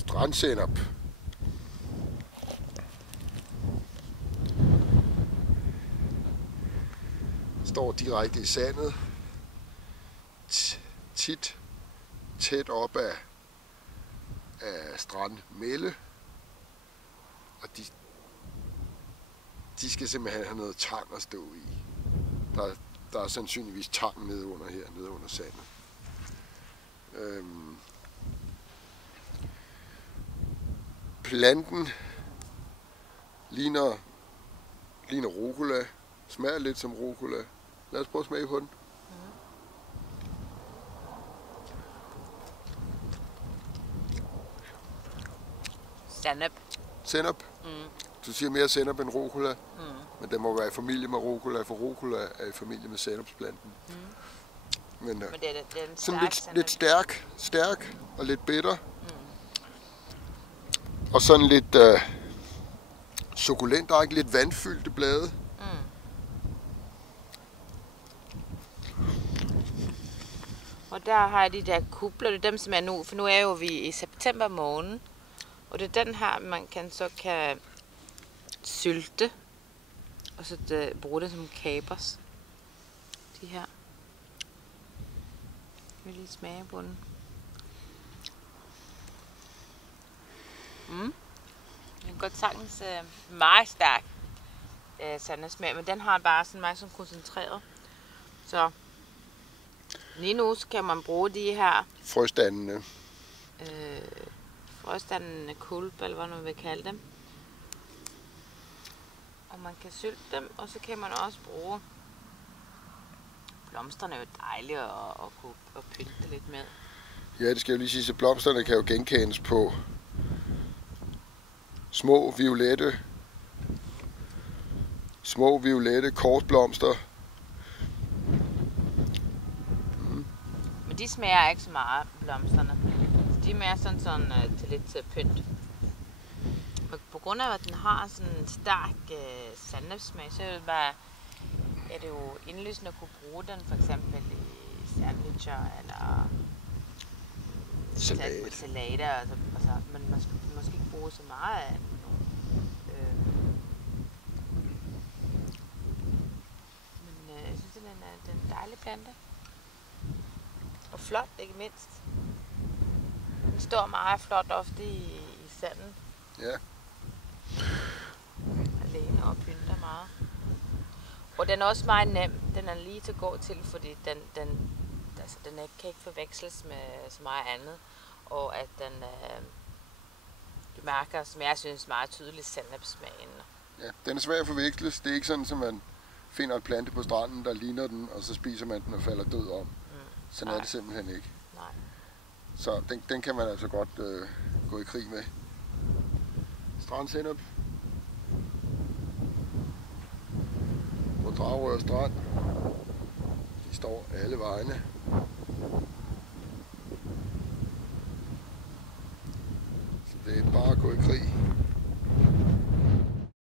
Strandsennep. Står direkte i sandet. Tit tæt op af strandmælde. Og de skal simpelthen have noget tang at stå i. Der er sandsynligvis tang nede under her, nede under sandet. Planten ligner rucola. Smager lidt som rucola. Lad os prøve at smage på den. Sennep. Sennep? Du siger mere sennep end rucola, men den må være i familie med rucola, for rucola er i familie med sennepsplanten. Men det er en sådan stærk lidt stærk og lidt bitter. Og sådan lidt sukulentagtigt, lidt vandfyldte blade. Og der har jeg de der kubler, det er dem som er nu, for nu er jo vi i september måned. Og det er den her, man kan sylte, og så bruge det som kapers. De her. Jeg vil lige smage på den. Den er godt sagtens meget stærk sandesmag, men den har bare sådan meget sådan koncentreret. Så lige nu kan man bruge de her frøstandene kulp, eller hvad man vil kalde dem. Og man kan sylte dem, og så kan man også bruge blomsterne, er jo dejlige at pynte lidt med. Ja, det skal jeg lige sige, så blomsterne kan jo genkendes på små violette kortblomster. Men de smager ikke så meget, blomsterne. De er mere sådan til lidt til pynt. Men på grund af, at den har sådan en stærk sandepsmag, så er det jo indlysende at kunne bruge den for eksempel i sandwicher eller salater. Altså, men man skal måske ikke bruge så meget af den. Men jeg synes, det er en dejlig plante. Og flot, ikke mindst. Den står meget flot ofte i sanden. Ja. Alene og pynter meget. Og den er også meget nem. Den er lige til at gå til, fordi den kan ikke forveksles med så meget andet. Og at den, du mærker, som jeg synes, meget tydeligt sennepsmagen. Ja, den er svær at forveksles. Det er ikke sådan, at man finder en plante på stranden, der ligner den, og så spiser man den og falder død om. Sådan er det simpelthen ikke. Nej. Så den kan man altså godt gå i krig med. Strandsennep. På Dragør Strand. De står alle vegne. Så det er bare at gå i krig.